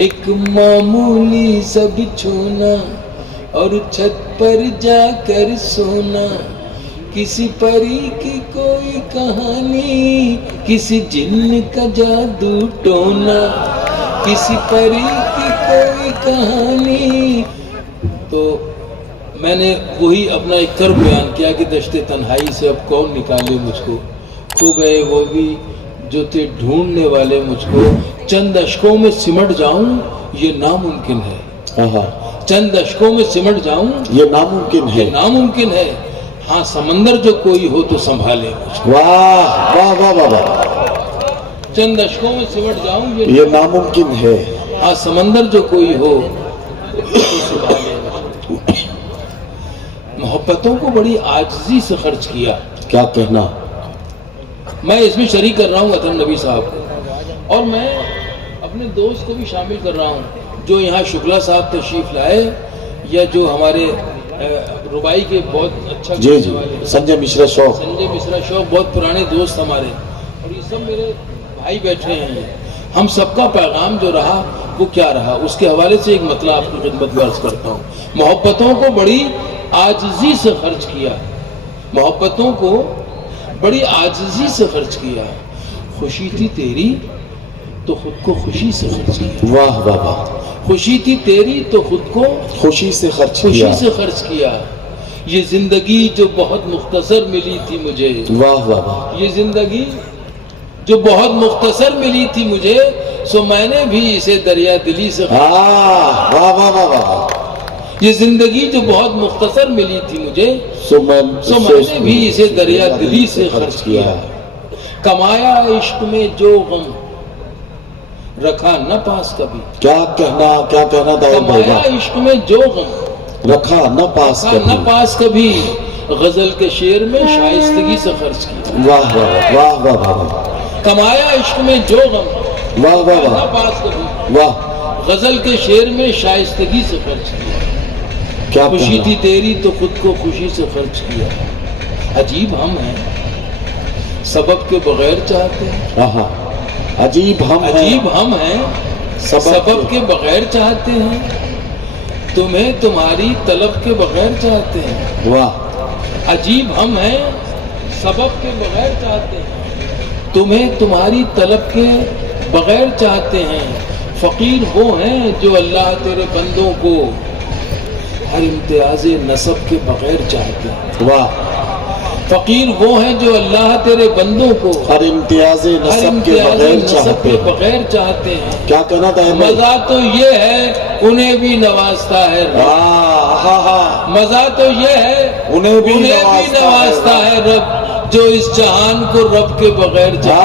ایک معمولی سا بچھونا اور چھت پر جا کر سونا، کسی پری کی کوئی کہانی، کسی جن کا جادو ٹونا، کسی پری کی کوئی کہانی۔ تو میں نے وہی اپنا ایک کرب بیان کیا کہ دشت تنہائی سے اب کون نکالے مجھ کو، کھو گئے وہ بھی جو تھے ڈھونڈنے والے مجھ کو، چند اشکوں میں سمٹ جاؤں یہ ناممکن ہے، چند اشکوں میں سمٹ جاؤں یہ ناممکن ہے، یہ ناممکن ہے، ہاں سمندر جو کوئی ہو تو سنبھالے مجھ کو۔ واہ واہ واہ واہ واہ، چند اشکوں میں سمٹ جاؤں یہ ناممکن ہے، ہاں سمندر جو کوئی ہو تو سنبھالے مجھ کو۔ محبتوں کو بڑی عاجزی سے خرچ کیا، کیا کہنا۔ میں اس میں شریک کر رہا ہوں عطا نبی صاحب کو، اور میں اپنے دوست کو بھی شامل کر رہا ہوں جو یہاں شکلا صاحب تشریف لائے، یا جو ہمارے ربائی کے بہت اچھا جی جی سنجے مشرا شوق، سنجے مشرا شوق بہت پرانے دوست ہمارے، اور یہ سب میرے بھائی بیٹھے ہیں۔ ہم سب کا پیغام جو رہا وہ کیا رہا، اس کے حوالے سے ایک مطلب آپ کی خدمت میں عرض کرتا ہوں۔ محبتوں کو بڑی عاجزی سے خرچ کیا، محبتوں کو بڑی عاجزی سے خرچ کیا، خوشی تھی تیری تو خود کو خوشی سے خرچ کیا، واہ واہ واہ، خوشی تھی تیری تو خود کو خوشی سے خرچ خوشی کیا، سے خرچ کیا۔ یہ زندگی جو بہت مختصر ملی تھی مجھے، واہ واہ واہ، یہ زندگی جو بہت مختصر ملی تھی مجھے، سو میں نے بھی اسے دریا دلی سے خرچ واہ واہ واہ واہ واہ، یہ زندگی جو بہت مختصر ملی تھی مجھے، سو میں نے بھی اسے دریا دلی سے خرچ کیا۔ کمایا عشق میں جو غم رکھا نہ پاس کبھی، کیا کہنا دائم بھائی، کمایا عشق میں جو غم رکھا نہ پاس رکھا کبھی، نہ پاس کبھی، غزل کے شعر میں شائستگی سے خرچ کیا۔ واہ واہ واہ واہ واہ واہ، کمایا عشق میں جو غم واہ واہ نہ واہ، پاس کبھی، واہ، غزل کے شعر میں شائستگی سے خرچ کیا۔ کیا خوشی کہنا، تھی تیری تو خود کو خوشی سے خرچ کیا۔ عجیب ہم ہیں سبب کے بغیر چاہتے ہیں، آہا، عجیب ہم ہیں، عجیب ہم ہیں سبب کے بغیر چاہتے ہیں، تمہیں تمہاری طلب کے بغیر چاہتے ہیں۔ واہ، عجیب ہم ہیں سبب کے بغیر چاہتے ہیں، تمہیں تمہاری طلب کے بغیر چاہتے ہیں۔ فقیر وہ ہیں جو اللہ تیرے بندوں کو ہر امتیاز نسب کے بغیر چاہتے ہیں۔ واہ، فقیر وہ ہیں جو اللہ تیرے بندوں کو ہر امتیاز ہر نسب کے امتیاز بغیر نسب چاہتے کے ہیں، بغیر چاہتے ہیں۔ کیا کہنا دائم بھائی، مزہ تو یہ ہے انہیں بھی نوازتا ہے رب، واہ، مزہ تو یہ ہے انہیں بھی نوازتا ہے رب، جو اس جہان کو رب کے بغیر چاہتا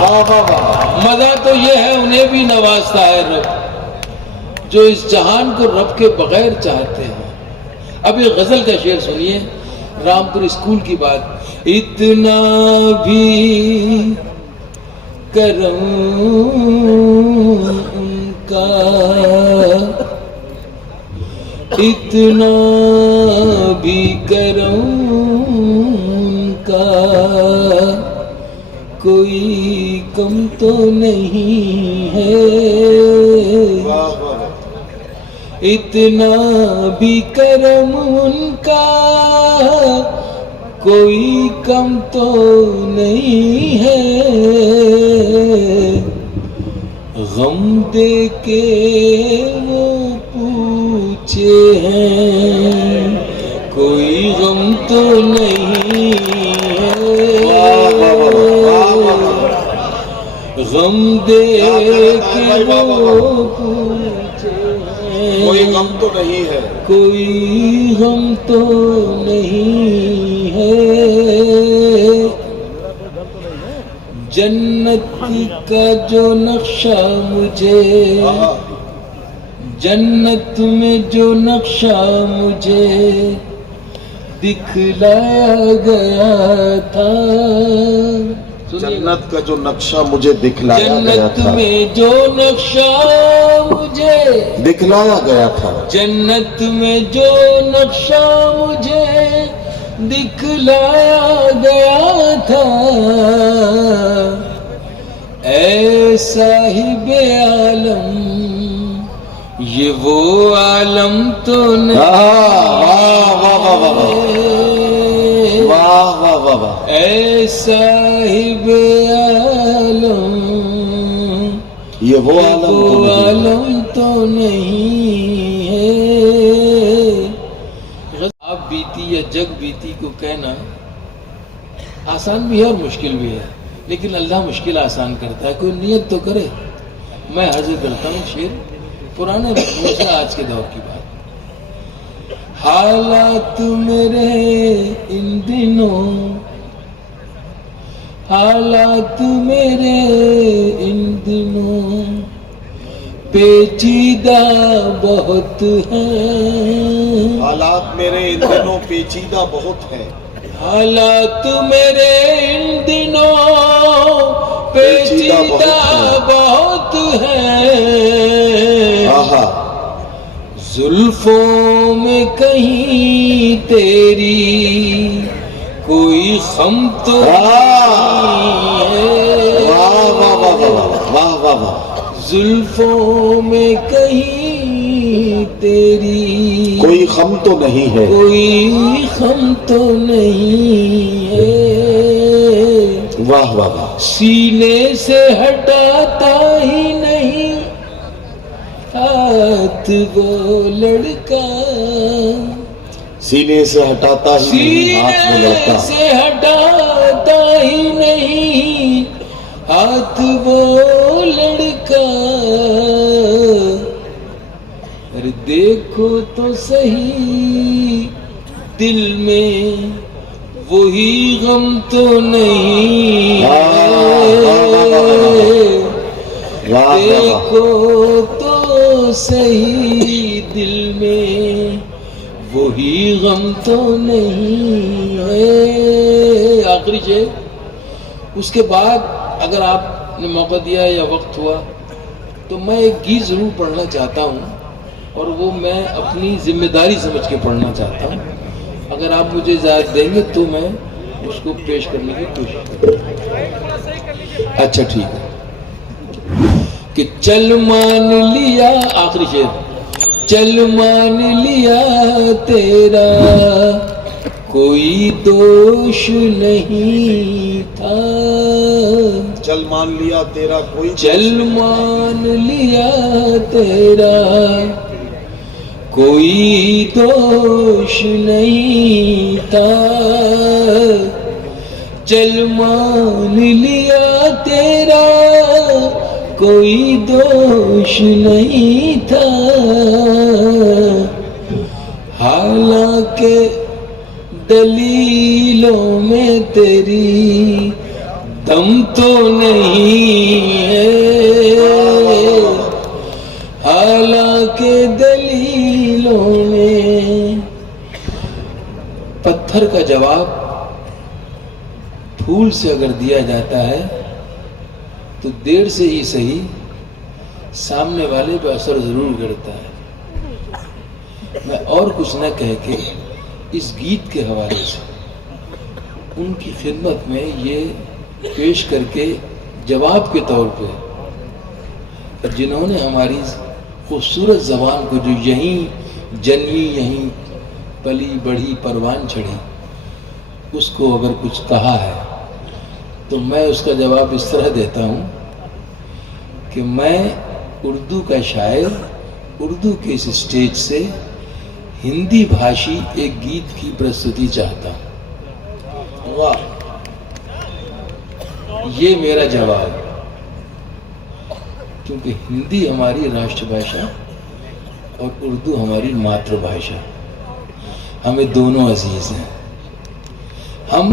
واہ واہ واہ، مزہ تو یہ ہے انہیں بھی نوازتا ہے رب، جو اس جہان کو رب کے بغیر چاہتے ہیں۔ اب یہ غزل کا شعر سنیے، رامپور اسکول کی بات۔ اتنا بھی کرم ان کا، اتنا بھی کرم ان کا، کوئی کم تو نہیں ہے، اتنا بھی کرم ان کا، کوئی کم تو نہیں ہے، غم دے کے وہ پوچھے ہیں، کوئی غم تو نہیں ہے، غم دے کے وہ پوچھے ہیں، کوئی غم تو نہیں ہے، کوئی غم تو نہیں ہے، جنت کا جو نقشہ مجھے، جنت میں جو نقشہ مجھے دکھلایا گیا تھا، جنت کا جو نقشہ مجھے دکھلایا گیا جنت تھا، میں جو نقشہ مجھے دکھلایا گیا تھا، جنت میں جو نقشہ مجھے دکھلایا گیا تھا، اے صاحب عالم یہ وہ عالم تو نہیں واہ واہ واہ واہ واہ واہ واہ واہ، اے صاحب عالم، یہ وہ عالم تو نہیں ہے۔ عالم تو نہیں ہے۔ آپ بیتی یا جگ بیتی کو کہنا آسان بھی ہے اور مشکل بھی ہے، لیکن اللہ مشکل آسان کرتا ہے، کوئی نیت تو کرے۔ میں حاضر کرتا ہوں شعر پرانے مضمون سے آج کے دور کی بات۔ حالات میرے ان دنوں، حالات میرے ان دنوں پیچیدہ بہت ہیں، حالات میرے ان دنوں پیچیدہ بہت ہیں، حالات میرے ان دنوں پیچیدہ بہت ہیں، آہا، زلفوں میں کہیں تیری کوئی خم تو نہیں ہے، واہ واہ واہ واہ واہ واہ واہ، زلفوں میں کہیں تیری کوئی خم تو نہیں ہے، کوئی خم تو نہیں ہے، واہ واہ واہ، سینے سے ہٹاتا ہی نہیں ہاتھ وہ لڑکا، سینے سے ہٹاتا ہی نہیں ہاتھ میں لڑکا، سینے سے ہٹاتا ہی نہیں ہاتھ وہ لڑکا، ارے دیکھو تو صحیح دل میں وہی غم تو نہیں ہے، دیکھو تو صحیح دل میں وہی غم تو نہیں ہے۔ آخری شعر، اس کے بعد اگر آپ نے موقع دیا یا وقت ہوا تو میں ایک گیت ضرور پڑھنا چاہتا ہوں، اور وہ میں اپنی ذمہ داری سمجھ کے پڑھنا چاہتا ہوں۔ اگر آپ مجھے اجازت دیں گے تو میں اس کو پیش کرنے کی کوشش کروں۔ اچھا ٹھیک ہے کہ چل مان لیا، آخری شعر، چل مان لیا تیرا کوئی دوش نہیں تھا، چل مان لیا تیرا کوئی، چل مان لیا تیرا کوئی دوش نہیں تھا، چل مان لیا تیرا کوئی دوش نہیں تھا، حالانکہ دلیلوں میں تیری دم تو نہیں ہے، حالانکہ دلیلوں میں پتھر کا جواب پھول سے اگر دیا جاتا ہے تو دیر سے ہی صحیح سامنے والے پہ اثر ضرور کرتا ہے۔ میں اور کچھ نہ کہہ کے اس گیت کے حوالے سے ان کی خدمت میں یہ پیش کر کے جواب کے طور پہ، جنہوں نے ہماری خوبصورت زبان کو جو یہیں جنمی یہیں پلی بڑھی پروان چڑھی اس کو اگر کچھ کہا ہے تو میں اس کا جواب اس طرح دیتا ہوں کہ میں اردو کا شاعر اردو کے اس اسٹیج سے ہندی بھاشی ایک گیت کی پرستوتی چاہتا ہوں۔ واہ، یہ میرا جواب، کیونکہ ہندی ہماری راشٹر بھاشا اور اردو ہماری ماتر بھاشا، ہمیں دونوں عزیز ہیں۔ ہم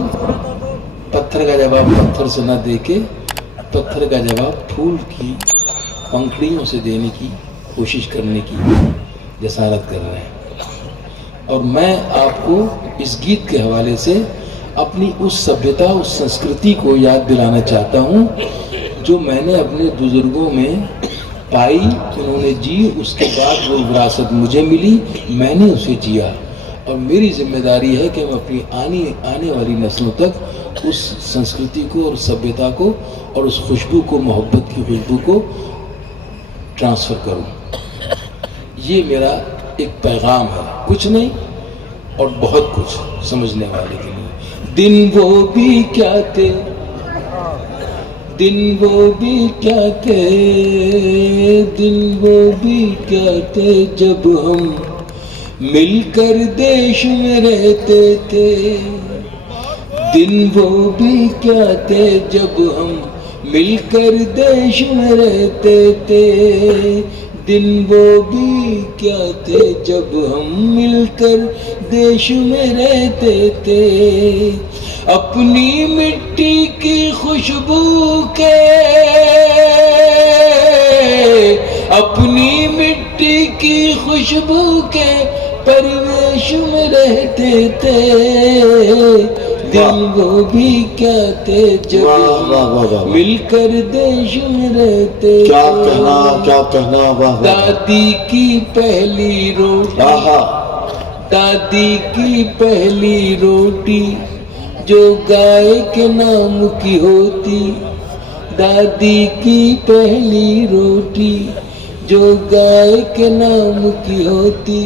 پتھر کا جواب پتھر سے نہ دے کے پتھر کا جواب پھول کی پنکھڑیوں سے دینے کی کوشش کرنے کی جسارت کر رہے ہیں، اور میں آپ کو اس گیت کے حوالے سے اپنی اس سبھیتا اس سنسکرتی کو یاد دلانا چاہتا ہوں جو میں نے اپنے بزرگوں میں پائی، انہوں نے جی، اس کے بعد وہ وراثت مجھے ملی، میں نے اسے جیا، اور میری ذمہ داری ہے کہ میں اپنی آنے والی نسلوں تک اس سنسکرتی کو اور سبھیتا کو اور اس خوشبو کو، محبت کی خوشبو کو ٹرانسفر کروں۔ یہ میرا ایک پیغام ہے، کچھ نہیں اور بہت کچھ سمجھنے والے کے لیے۔ دن وہ بھی کیا تھے، دن وہ بھی کیا تھے، دن وہ بھی کیا تھے جب ہم مل کر دیش میں رہتے تھے۔ دن وہ بھی کیا تھے جب ہم مل کر دیش میں رہتے تھے۔ دن وہ بھی کیا تھے جب ہم مل کر دیش میں رہتے تھے۔ اپنی مٹی کی خوشبو کے، اپنی مٹی کی خوشبو کے پرویش میں رہتے تھے۔ دن وہ بھی کیا تھے جب ہم مل کر دیش میں رہتے تھے۔ کیا کہنا واہ دادی کی پہلی روٹی، دادی کی پہلی روٹی جو گائے کے نام کی ہوتی، دادی کی پہلی روٹی جو گائے کے نام کی ہوتی،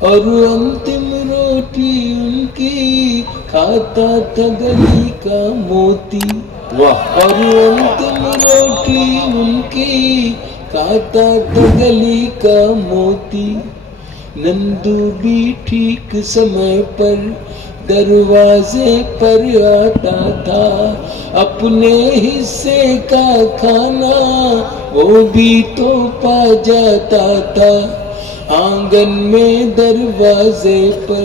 اور انتم روٹی ان کی کھاتا تھا گلی کا موتی۔ اور انتم روٹی ان کی کھاتا تھا گلی کا موتی۔ نندو بھی ٹھیک سمے پر دروازے پر آتا تھا، اپنے حصے کا کھانا وہ بھی تو پا جاتا تھا۔ آنگن میں دروازے پر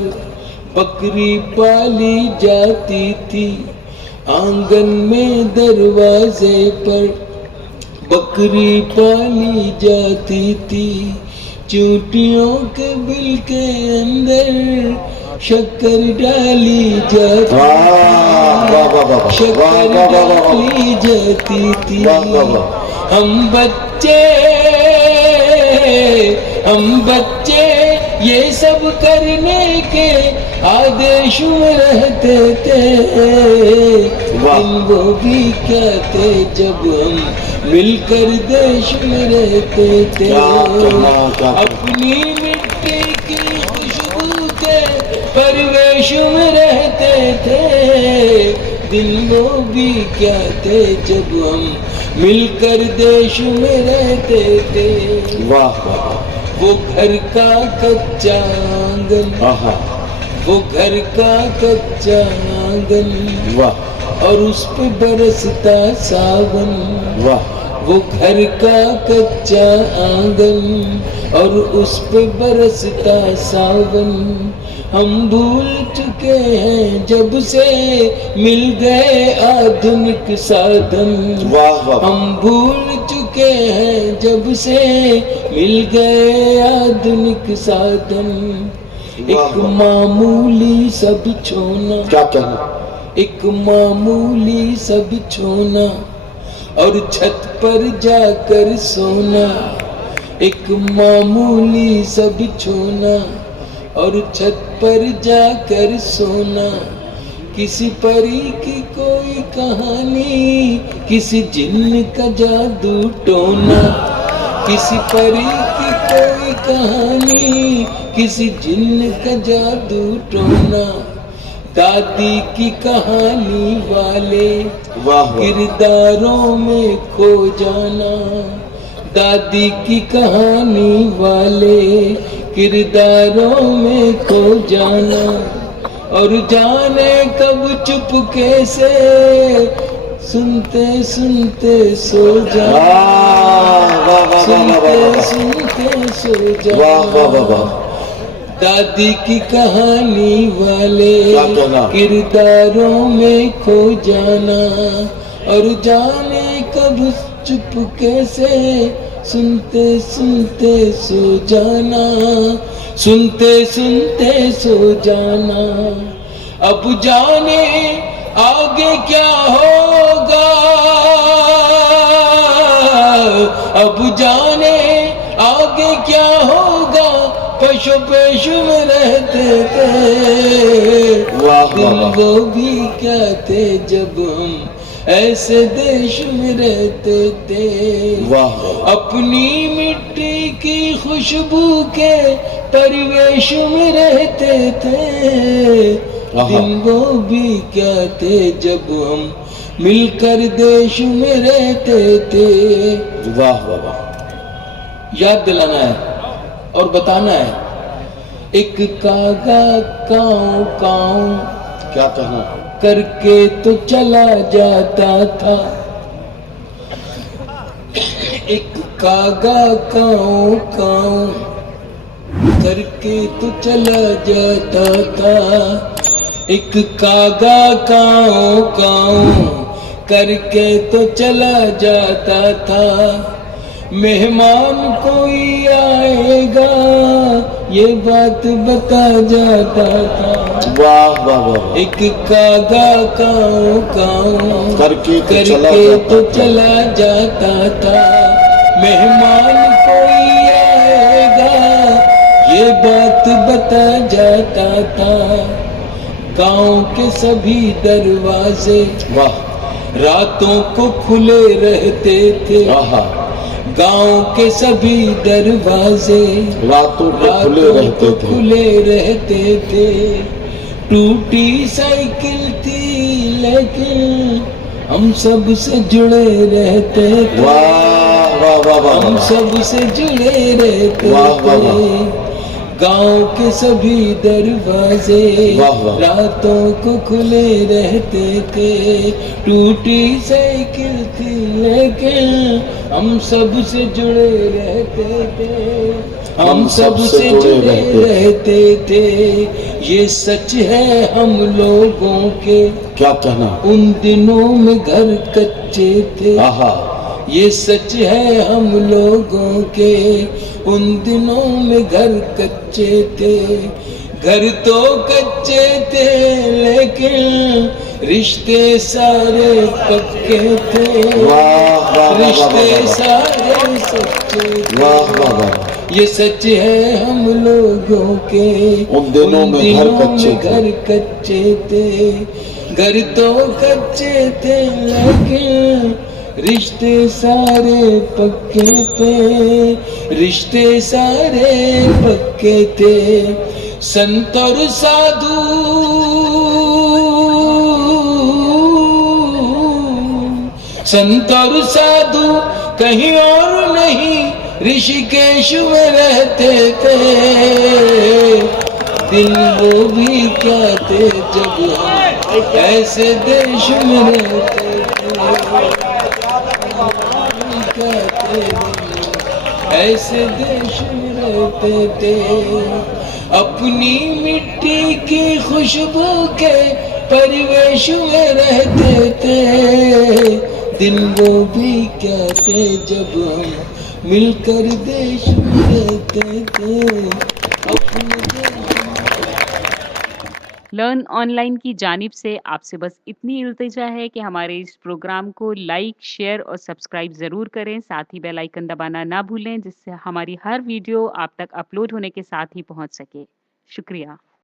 بکری پالی جاتی تھی، آنگن میں دروازے پر بکری پالی جاتی تھی۔ چونٹیوں کے بل کے اندر شکر ڈالی جاتی تھی، شکر ڈالی جاتی تھی۔ ہم بچے یہ سب کرنے کے آدیش میں رہتے تھے۔ دن وہ بھی کیا تھے جب ہم مل کر دیش میں رہتے تھے۔ اپنی مٹی کی خوشبو کے پرویش میں رہتے تھے۔ دن وہ بھی کیا تھے جب ہم مل کر دیش میں رہتے تھے۔ وہ گھر کا کچا آنگن، وہ گھر کا کچا آنگن، اور اس پہ برستا ساون۔ وہ گھر کا کچا آنگن اور اس پہ برستا ساون۔ ہم بھول چکے ہیں جب سے مل گئے آدھنک سادھن۔ ہم بھول چکے ہیں جب سے مل گئے آدھنک سادھن۔ ایک معمولی سا بچھونا، ایک معمولی سا بچھونا اور چھت پر جا کر سونا۔ ایک معمولی سا بچھونا اور چھت پر جا کر سونا۔ کسی پری کی کوئی کہانی، کسی جن کا جادو ٹونا۔ کسی پری کی کوئی کہانی، کسی جن کا جادو ٹونا۔ دادی کی کہانی والے کرداروں میں کھو جانا۔ دادی کی کہانی والے کرداروں میں کھو جانا، اور جانے کب چپکے سے سنتے سنتے سو جانا، سنتے سنتے سو جانا۔ دادی کی کہانی والے کرداروں میں کھو جانا، اور جانے کب چپکے سے سنتے سنتے سو جانا، سنتے سنتے سو جانا۔ اب جانے آگے کیا ہوگا، اب جانے آگے کیا ہوگا، پشو پیش میں رہتے تھے۔ دن وہ بھی کیا تھے جب ہم ایسے دیش میں رہتے تھے. واہ اپنی مٹی کی خوشبو کے پریویش میں رہتے تھے. دن وہ بھی کیا تھے جب ہم مل کر دیش میں رہتے تھے. واہ واہ واہ. یاد دلانا ہے اور بتانا ہے. ایک کاغا کاؤں کاؤں کیا کہنا کر کے تو چلا جاتا تھا. ایک کاغا کاؤں کاؤں کر کے تو چلا جاتا تھا. ایک کاغا کاؤں کاؤں کر کے تو چلا جاتا تھا. مہمان کوئی آئے گا یہ بات بتا جاتا تھا. واہ واہ واہ. ایک کاغا کاؤں کاؤں کر کے تو چلا جاتا تھا. مہمان کوئی آئے گا یہ بات بتا جاتا تھا. گاؤں کے سبھی دروازے راتوں کو کھلے رہتے تھے. گاؤں کے سبھی دروازے راتوں کو کھلے رہتے تھے. ٹوٹی سائیکل تھی لیکن ہم سب سے جڑے رہتے تھے. ہم سب سے جڑے رہتے تھے. گاؤں کے سبھی دروازے راتوں کو کھلے رہتے تھے. ٹوٹی سائیکل تھی لیکن ہم سب سے جڑے رہتے تھے. ہم سب سے جڑے رہتے تھے. یہ سچ ہے ہم لوگوں کے. کیا کہنا ان دنوں میں گھر کچے تھے. یہ سچ ہے ہم لوگوں کے. ان دنوں میں گھر کچے تھے. گھر تو کچے تھے لیکن رشتے سارے پکے تھے. رشتے سارے سچے تھے. یہ سچ ہے ہم لوگوں کے. ان دنوں میں گھر کچے تھے. گھر تو کچے تھے لیکن رشتے سارے پکے تھے. رشتے سارے پکے تھے. سنت اور سادھو سنت اور سادھو کہیں اور نہیں رشیکیش میں رہتے تھے. دن وہ بھی کیا تھے جب ہم ایسے دیش میں رہتے تھے. ایسے دیش میں رہتے تھے. اپنی مٹی کی خوشبو کے پریویش میں رہتے تھے. دن وہ بھی کیا تھے جب ہم مل کر دیش میں رہتے تھے. اپنے لرن آن لائن کی جانب سے آپ سے بس اتنی التجا ہے کہ ہمارے اس پروگرام کو لائک، شیئر اور سبسکرائب ضرور کریں. ساتھ ہی بیل آئیکن دبانا نہ بھولیں جس سے ہماری ہر ویڈیو آپ تک اپلوڈ ہونے کے ساتھ ہی پہنچ سکے. شکریہ.